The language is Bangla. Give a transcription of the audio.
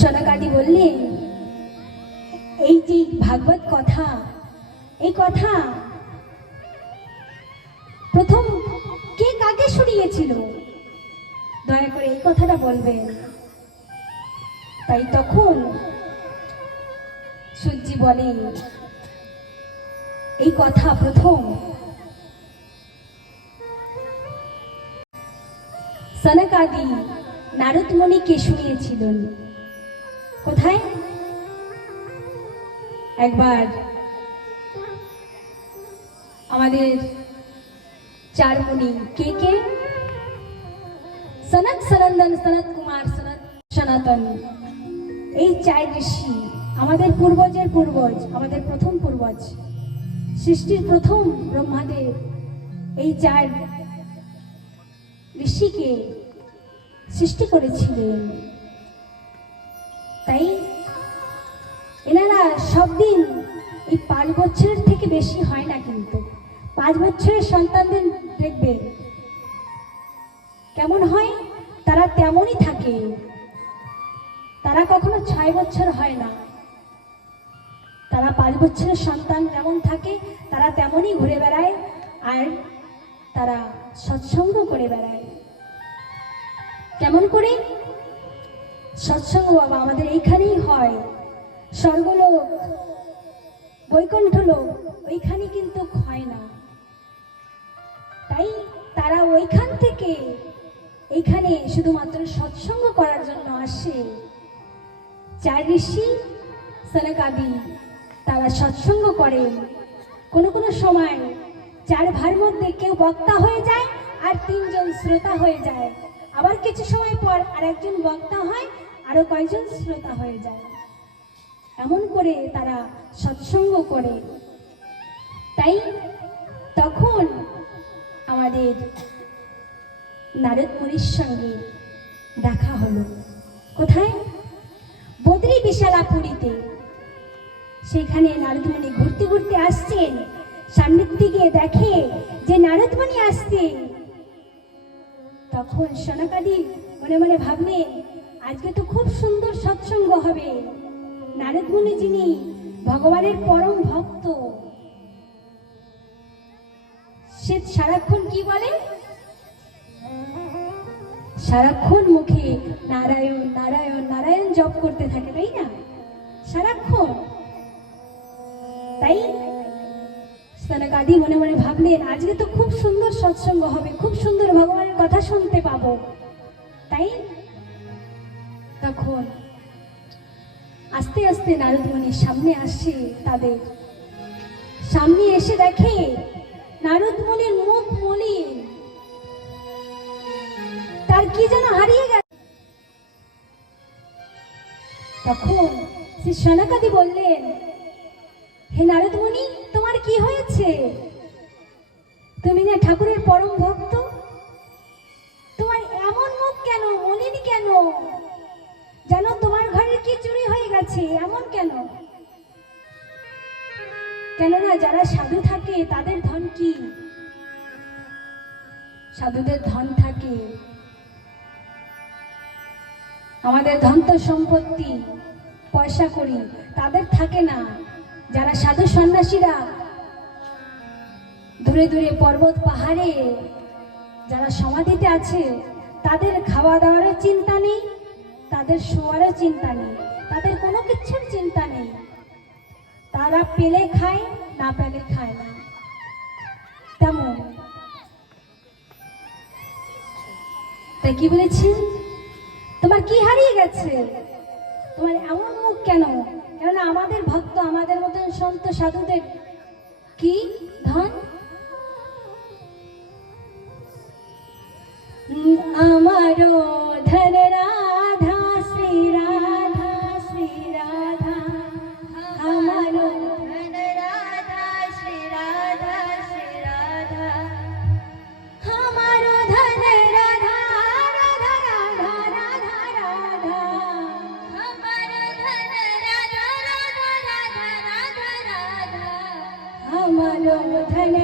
সনকাদি বললেন, এই যে ভাগবত কথা, এই কথা প্রথম কে কাকে শুনিয়েছিল, দয়া করে এই কথাটা বলবেন। তাই তখন সূর্যি বলে, এই কথা প্রথম সনকাদি নারদ মুনিকে শুনিয়েছিলেন। কোথায়? একবার আমাদের চার মুনি কে কে? সনত, সনন্দন, সনত কুমার, সনত সনাতন, এই চার ঋষি আমাদের পূর্বজের পূর্বজ, আমাদের প্রথম পূর্বজ, সৃষ্টির প্রথম ব্রহ্মাদেব এই চার ঋষিকে সৃষ্টি করেছিলেন। তাই এনারা সব দিন এই 5 বছরের থেকে বেশি হয় না, কিন্তু 5 বছরের সন্তানদের দেখবে কেমন হয়, তারা তেমনই থাকে। তারা কখনো 6 বছর হয় না। তারা 5 বছরের সন্তান যেমন থাকে তারা তেমনই ঘুরে বেড়ায়, আর তারা সৎসঙ্গ করে বেড়ায়। কেমন করে সৎসঙ্গ? বাবা, আমাদের এইখানেই হয়। স্বর্গলোক, বৈকুণ্ঠ লোক ওইখানে কিন্তু হয় না। তাই তারা ওইখান থেকে এইখানে শুধুমাত্র সৎসঙ্গ করার জন্য আসে। চার ঋষি সনকাদি তারা সৎসঙ্গ করেন। কোনো কোনো সময় 4 ভাইয়ের মধ্যে কেউ বক্তা হয়ে যায় আর 3 জন শ্রোতা হয়ে যায়। আবার কিছু সময় পর আর একজন বক্তা হয়, আরো কয়েকজন শ্রোতা হয়ে যায়। এমন করে তারা সৎসঙ্গ করে। তাই তখন আমাদের নারদ মুনির সঙ্গে দেখা হলো। কোথায়? বদ্রী বিশালাপুরীতে। সেখানে নারদ মুনি ঘুরতে ঘুরতে আসছেন। সামনের দিকে দেখে যে নারদ মুনি আসছে। তখন সনকাদি মনে মনে ভাবলেন, আজকে তো খুব সুন্দর সৎসঙ্গ হবে। নারদ মুনি যিনি ভগবানের পরম ভক্ত, সে সারাক্ষণ কি বলে? সারাক্ষণ মুখে নারায়ণ নারায়ণ নারায়ণ জপ করতে থাকে, তাই না? সারাক্ষণ। তাই সনকাদি মনে মনে ভাবলেন, আজকে তো খুব সুন্দর সৎসঙ্গ হবে, খুব সুন্দর ভগবানের কথা শুনতে পাবো। তাই তখন আস্তে আস্তে নারদ মুনির সামনে আসে। তাদের সামনে এসে দেখে নারদ মুনির মুখ মলিন, তার কি যেন হারিয়ে গেছে। তখন শ্রী সনকাদি বললেন, হে নারদ মুনি, তোমার কি হয়েছে? তুমি না ঠাকুরের পরম ভক্ত, তোমার এমন মুখ কেন, মলিন কেন? জানো তোমার ঘরে কি চুরি হয়ে গেছে? এমন কেন? কেননা যারা সাধু থাকে তাদের ধন কি? সাধুদের ধন থাকে। আমাদের ধন তো সম্পত্তি, পয়সা করি, তাদের থাকে না। যারা সাধু সন্ন্যাসীরা দূরে দূরে পর্বত পাহাড়ে যারা সমাধিতে আছে, তাদের খাওয়া দাওয়ারও চিন্তা নেই, তাদের শোয়ারও চিন্তা নেই, তাদের কোনো কিছুর চিন্তা নেই। তারা পেলে খায়, না পেলে খায় না। তেমন তাই কি বলেছি, তোমার কি হারিয়ে গেছে? তোমার এমন মুখ কেন? কেননা আমাদের ভক্ত, আমাদের মতন সন্ত সাধুদের কি ধন? আমারো ধন রাধা, শ্রী রাধা, শ্রী রাধা। আমারো ধন রাধা, শ্রী রাধা, শ্রী রাধা। আমারো ধন রাধা, রাধা রাধা রাধা রাধা। আমারো ধন রাধা, রাধা রাধা রাধা রাধা। আমারো ধন